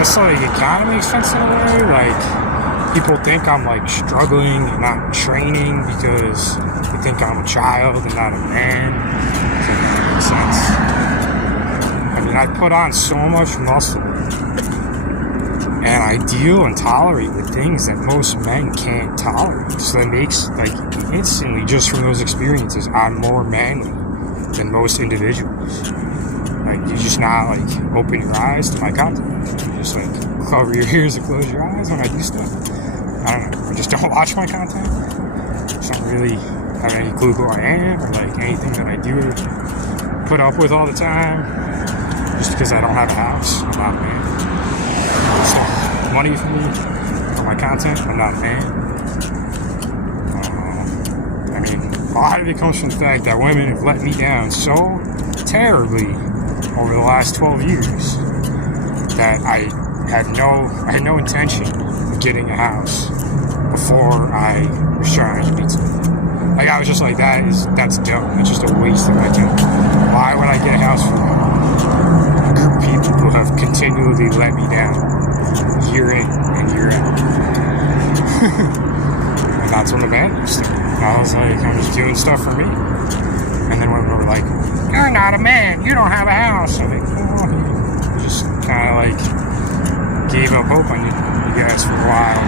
guess, like, it kind of makes sense in a way. Like, people think I'm, like, struggling and not training because they think I'm a child and not a man. So it makes sense. I mean, I put on so much muscle, and I deal and tolerate the things that most men can't tolerate. So that makes, like, instantly, just from those experiences, I'm more manly than most individuals. Like, you just not, like, open your eyes to my content. You just, like, cover your ears and close your eyes when I do stuff. I don't know. Or just don't watch my content. Just don't really have any clue who I am, or, like, anything that I do or put up with all the time. Just because I don't have a house, I'm not a man. It's not money for me, for my content, I'm not a man. I mean, a lot of it comes from the fact that women have let me down so terribly over the last 12 years that I had no intention of getting a house before I was trying to meet someone. Like, I was just like, that's dumb. It's just a waste of my time. Why would I get a house for a group of people who have continually let me down year in and year out? And that's when the man started. I was like, I'm just doing stuff for me. And then women were like, you're not a man, you don't have a house. I'm like, oh, I just kind of like gave up hope on you guys for a while.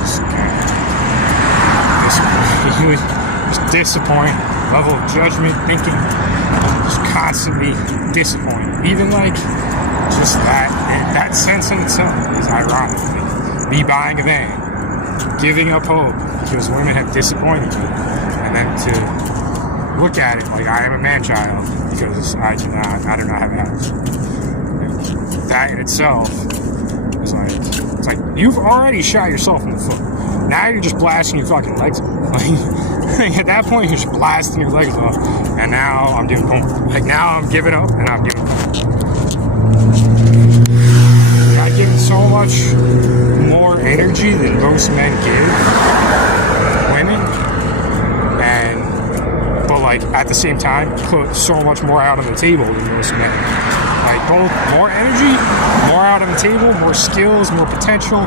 Just kind of disappoint, level of judgment, thinking, just constantly disappointed. Even like just that sense in itself is ironic. Like, me buying a van, giving up hope because women have disappointed you, and then to look at it like I am a man-child because I do not have a house. Like, that in itself is like, it's like you've already shot yourself in the foot. Now you're just blasting your fucking legs off. Like, at that point, you're just blasting your legs off, and now I'm doing homework. Like, now I'm giving up, and I'm giving up. I've given so much more energy than most men give women, but like at the same time put so much more out on the table than most men. Like, both more energy, more out on the table, more skills, more potential,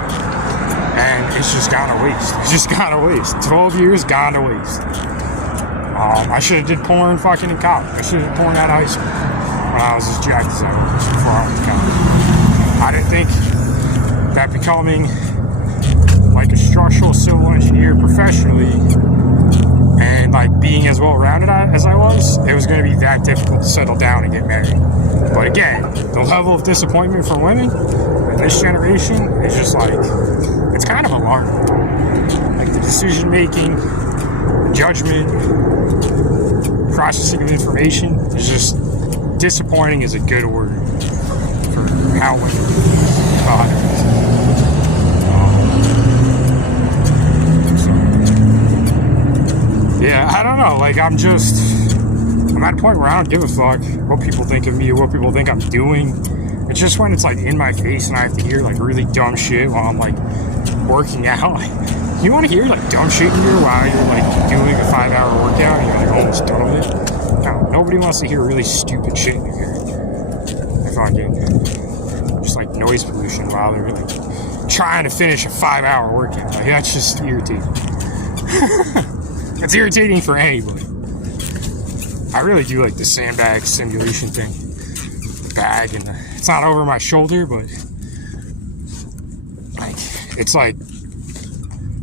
and it's just gone to waste. It's just gone to waste. 12 years gone to waste. I should have did porn fucking in college. I should have did porn out of high school when I was as jacked as I was before I went to college. I didn't think that becoming like a structural civil engineer professionally and like being as well rounded as I was, it was going to be that difficult to settle down and get married. But again, the level of disappointment from women in this generation is just like, it's kind of alarming. Like, the decision making, judgment, processing of information is just disappointing is a good word for how women yeah, I don't know. Like, I'm at a point where I don't give a fuck what people think of me or what people think I'm doing. It's just when it's like in my face and I have to hear like really dumb shit while I'm like working out. Like, you want to hear like dumb shit in here while you're like doing a 5-hour workout and you're like almost done with it? No, nobody wants to hear really stupid shit in here. Just like noise pollution while they're like trying to finish a 5-hour workout. Like, that's just irritating. It's irritating for anybody. I really do like the sandbag simulation thing. The bag, and it's not over my shoulder, but like, it's like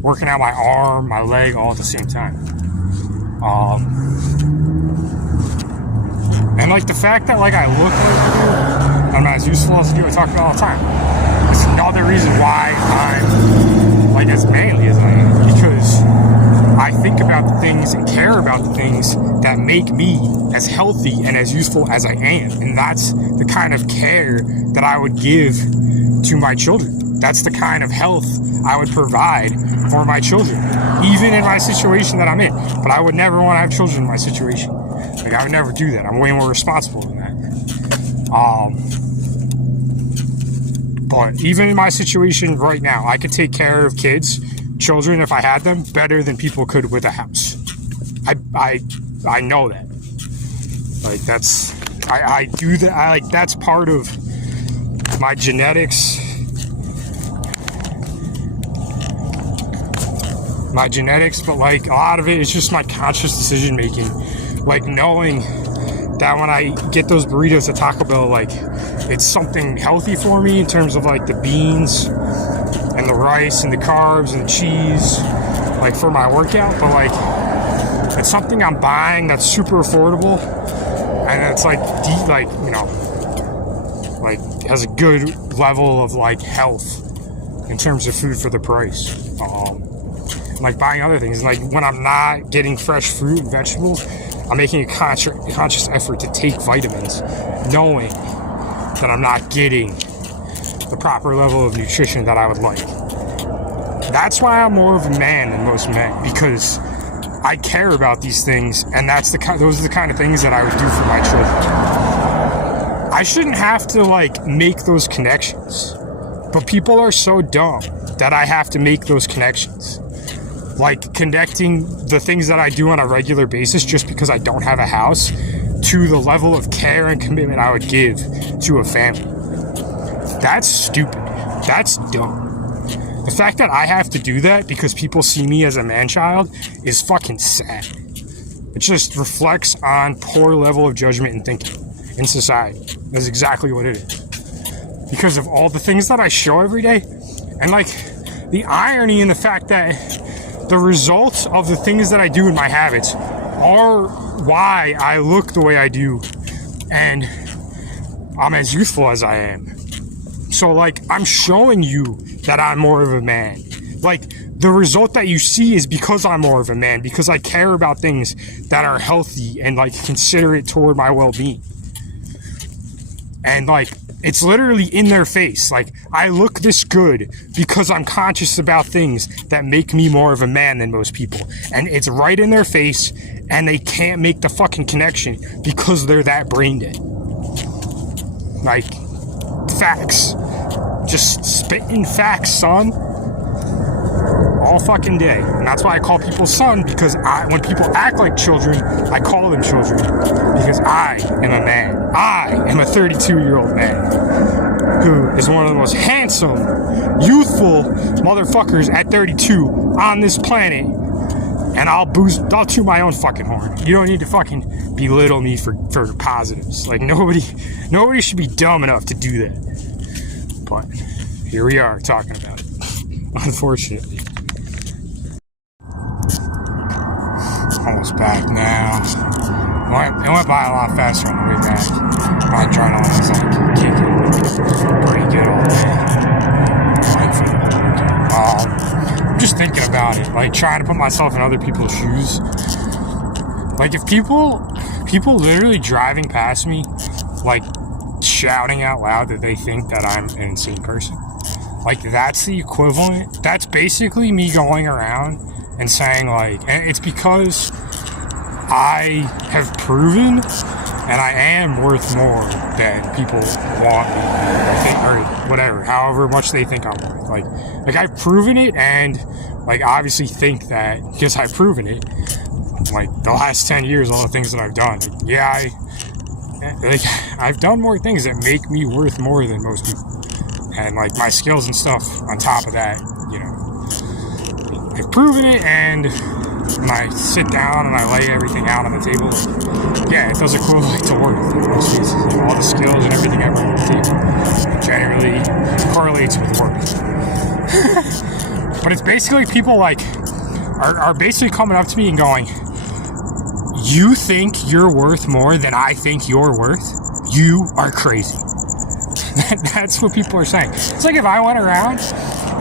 working out my arm, my leg, all at the same time. And like the fact that like I look like I do, I'm not as useful as I do, I talk about all the time. That's another reason why I'm like as manly as I am, because I think about the things and care about the things that make me as healthy and as useful as I am. And that's the kind of care that I would give to my children. That's the kind of health I would provide for my children, even in my situation that I'm in. But I would never want to have children in my situation. Like, I would never do that. I'm way more responsible than that. But even in my situation right now, I could take care of children, if I had them, better than people could with a house. I know that. Like, I do that. That's part of my genetics, but like a lot of it is just my conscious decision making. Like knowing that when I get those burritos at Taco Bell, like it's something healthy for me in terms of like the beans and the rice and the carbs and the cheese, like for my workout. But like it's something I'm buying that's super affordable, and it's like like has a good level of like health in terms of food for the price. Like buying other things, like when I'm not getting fresh fruit and vegetables, I'm making a conscious effort to take vitamins, knowing that I'm not getting the proper level of nutrition that I would like. That's why I'm more of a man than most men, because I care about these things, and those are the kind of things that I would do for my children. I shouldn't have to like make those connections, but people are so dumb that I have to make those connections. Like connecting the things that I do on a regular basis just because I don't have a house to the level of care and commitment I would give to a family. That's stupid. That's dumb. The fact that I have to do that because people see me as a man-child is fucking sad. It just reflects on poor level of judgment and thinking in society. That's exactly what it is. Because of all the things that I show every day, and like the irony in the fact that the results of the things that I do in my habits are why I look the way I do and I'm as youthful as I am. So like I'm showing you that I'm more of a man. Like the result that you see is because I'm more of a man, because I care about things that are healthy and like considerate toward my well-being. And like it's literally in their face. Like I look this good because I'm conscious about things that make me more of a man than most people. And it's right in their face, and they can't make the fucking connection because they're that brain dead. Like facts. Just spitting facts, son. All fucking day. And that's why I call people son, because when people act like children, I call them children. Because I am a man. I am a 32-year-old man who is one of the most handsome, youthful motherfuckers at 32 on this planet. And I'll toot my own fucking horn. You don't need to fucking belittle me for positives. Like nobody should be dumb enough to do that. But here we are talking about it. Unfortunately. Almost back now. It went by a lot faster on the way back. My adrenaline was like kicking pretty good all day. Like for the I'm just thinking about it, like trying to put myself in other people's shoes. Like if people literally driving past me, like shouting out loud that they think that I'm an insane person. Like that's the equivalent. That's basically me going around and saying like, and it's because I have proven and I am worth more than people want me or whatever, however much they think I'm worth. Like I've proven it, and like obviously think that because I've proven it, like the last 10 years, all the things that I've done, I've done more things that make me worth more than most people. And like my skills and stuff on top of that, I've proven it, and when I sit down and I lay everything out on the table, yeah, it does equivalent to worth in most cases. All the skills and everything I bring to the table generally correlates with worth. But it's basically people like are basically coming up to me and going, "You think you're worth more than I think you're worth? You are crazy." That's what people are saying. It's like if I went around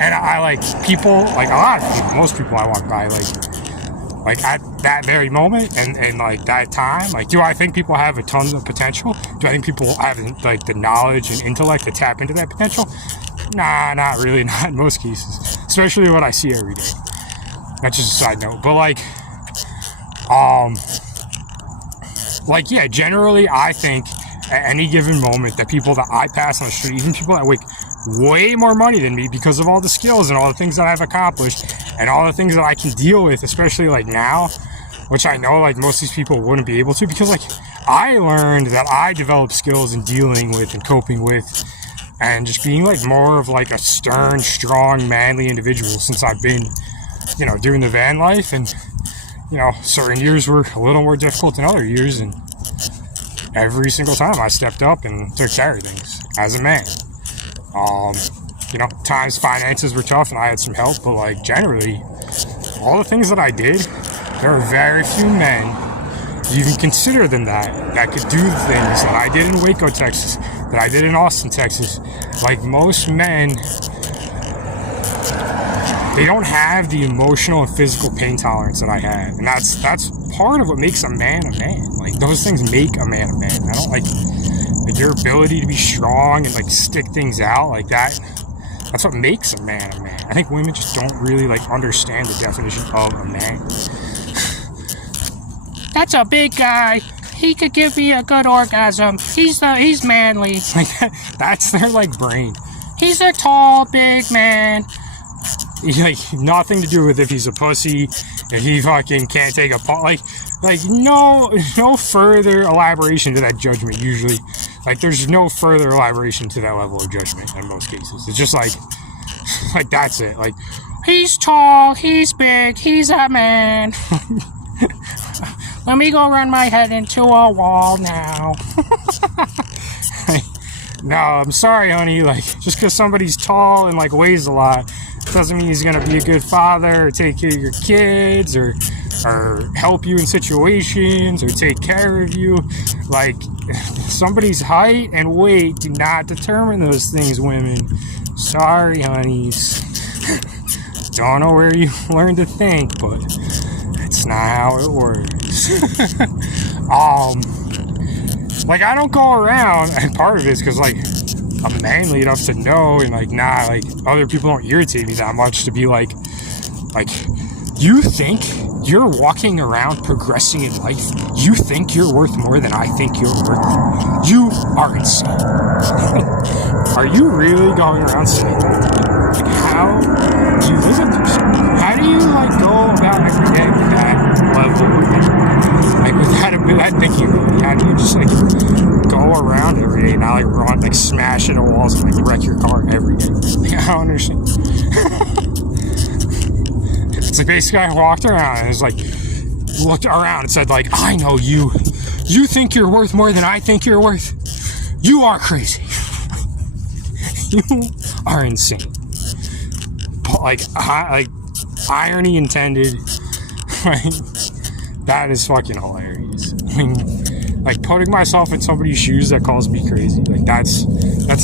and I like people, like a lot of people, most people I walk by, like at that very moment and like that time, like do I think people have a ton of potential? Do I think people have like the knowledge and intellect to tap into that potential? Nah, not really, not in most cases. Especially what I see every day. That's just a side note. But like yeah, generally I think at any given moment that people that I pass on the street, even people that make way more money than me because of all the skills and all the things that I've accomplished and all the things that I can deal with, especially like now, which I know like most of these people wouldn't be able to, because like I learned that I developed skills in dealing with and coping with and just being like more of like a stern, strong, manly individual since I've been, you know, doing the van life. And, you know, certain years were a little more difficult than other years, and every single time I stepped up and took care of things as a man. You know, times finances were tough and I had some help, but like generally, all the things that I did, there are very few men, even consider them that could do the things that I did in Waco, Texas, that I did in Austin, Texas. Like most men, they don't have the emotional and physical pain tolerance that I had, and that's part of what makes a man a man. Like those things make a man a man. I don't like your ability to be strong and like stick things out like that. That's what makes a man a man. I think women just don't really like understand the definition of a man. That's a big guy. He could give me a good orgasm. He's manly. Like that's their like brain. He's a tall, big man. Like nothing to do with if he's a pussy, if he fucking can't take a like no further elaboration to that judgment usually. Like there's no further elaboration to that level of judgment in most cases. It's just like that's it. Like he's tall, he's big, he's a man. Let me go run my head into a wall now. No, I'm sorry, honey. Like just because somebody's tall and like weighs a lot doesn't mean he's gonna be a good father or take care of your kids or help you in situations or take care of you. Like somebody's height and weight do not determine those things, women. Sorry, honeys. Don't know where you learned to think, but it's not how it works. Like I don't go around, and part of it is because like I'm manly enough to know, and like like other people don't irritate me that much to be like you think you're walking around progressing in life? You think you're worth more than I think you're worth? You are insane. Are you really going around saying that? Like how do you live at this? How do you like go about every day with that level of thinking? Like with that thinking? How do you just like go around every day and not like run, like smash into walls and like wreck your car every day? Like, I don't understand. It's like basically I walked around and was like looked around and said like, I know you think you're worth more than I think you're worth. You are crazy. You are insane. But like irony intended. Like that is fucking hilarious. I mean, like putting myself in somebody's shoes that calls me crazy. Like that's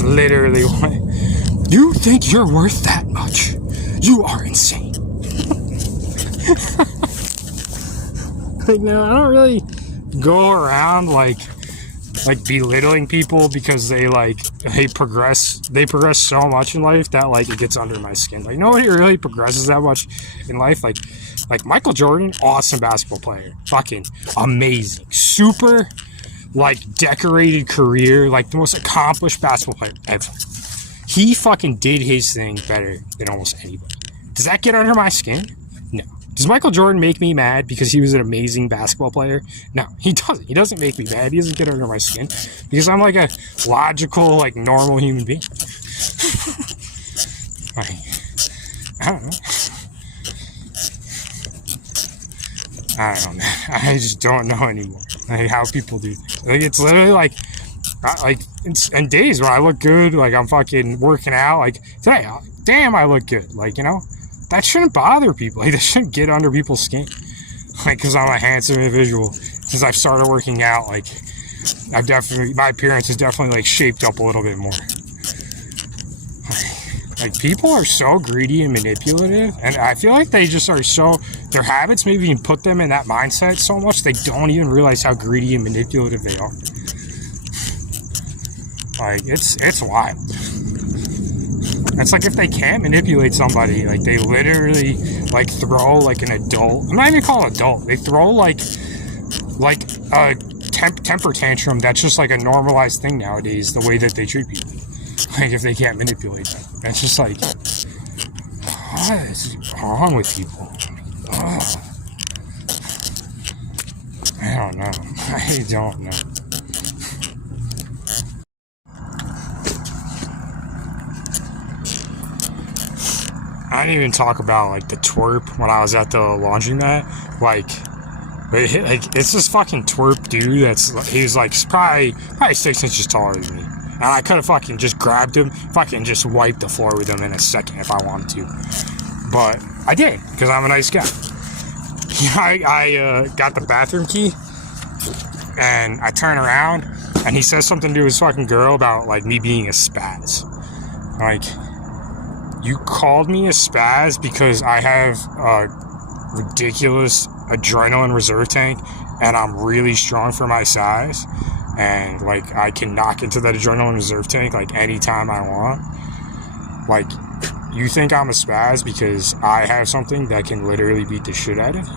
literally what you think you're worth that much. You are insane. Like no, I don't really go around like belittling people because they progress so much in life that like it gets under my skin. Like nobody really progresses that much in life. Like Michael Jordan, awesome basketball player, fucking amazing, super like decorated career, like the most accomplished basketball player ever. He fucking did his thing better than almost anybody. Does that get under my skin? No. Does Michael Jordan make me mad because he was an amazing basketball player? No, he doesn't. He doesn't make me mad. He doesn't get under my skin because I'm like a logical, like normal human being. I don't know. I don't know. I just don't know anymore. Like how people do things. Like it's literally like it's in days where I look good, like I'm fucking working out. Like today, damn, I look good. Like, you know, that shouldn't bother people. Like that shouldn't get under people's skin. Like, cause I'm a handsome individual. Since I've started working out, like my appearance is definitely like shaped up a little bit more. Like people are so greedy and manipulative, and I feel like they just are so, their habits maybe even put them in that mindset so much they don't even realize how greedy and manipulative they are. Like it's wild. It's like if they can't manipulate somebody, like they literally like throw like an adult. I'm not even calling adult. They throw like a temper tantrum that's just like a normalized thing nowadays. The way that they treat people. Like if they can't manipulate them, that's just like, what is wrong with people? Ugh. I don't know. I don't know. I didn't even talk about like the twerp when I was at the laundromat. Like it's this fucking twerp dude he was like probably 6 inches taller than me. And I could have fucking just grabbed him, fucking just wiped the floor with him in a second if I wanted to. But I did, because I'm a nice guy. I got the bathroom key, and I turn around, and he says something to his fucking girl about, like, me being a spaz. Like, you called me a spaz because I have a ridiculous adrenaline reserve tank, and I'm really strong for my size, and, like, I can knock into that adrenaline reserve tank, like, anytime I want. Like, you think I'm a spaz because I have something that can literally beat the shit out of you?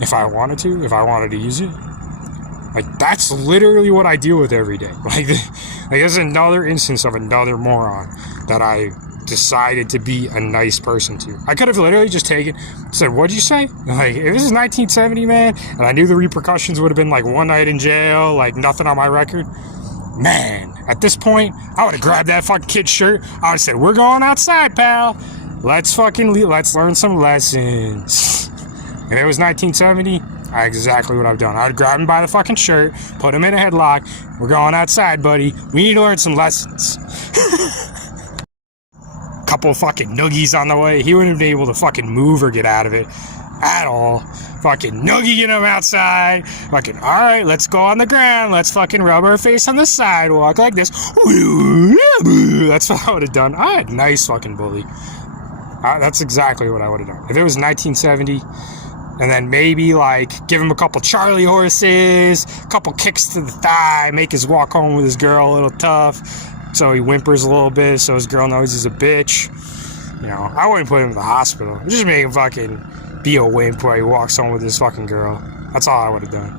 If I wanted to use it? Like, that's literally what I deal with every day. Like there's another instance of another moron that I decided to be a nice person to. I could have literally just said, what'd you say? Like, if this is 1970, man, and I knew the repercussions would have been like 1 night in jail, like nothing on my record, man, at this point, I would have grabbed that fucking kid's shirt. I would have said, we're going outside, pal. Let's learn some lessons. If it was 1970, exactly what I've done. I'd grab him by the fucking shirt, put him in a headlock. We're going outside, buddy. We need to learn some lessons. Couple of fucking noogies on the way. He wouldn't have been able to fucking move or get out of it at all. Fucking noogieing him outside. Fucking, alright, let's go on the ground. Let's fucking rub our face on the sidewalk like this. That's what I would have done. I had a nice fucking bully. That's exactly what I would have done. If it was 1970, and then maybe, like, give him a couple Charlie horses, a couple kicks to the thigh, make his walk home with his girl a little tough, so he whimpers a little bit, so his girl knows he's a bitch. You know, I wouldn't put him in the hospital. Just make him fucking be a wimp while he walks home with his fucking girl. That's all I would have done.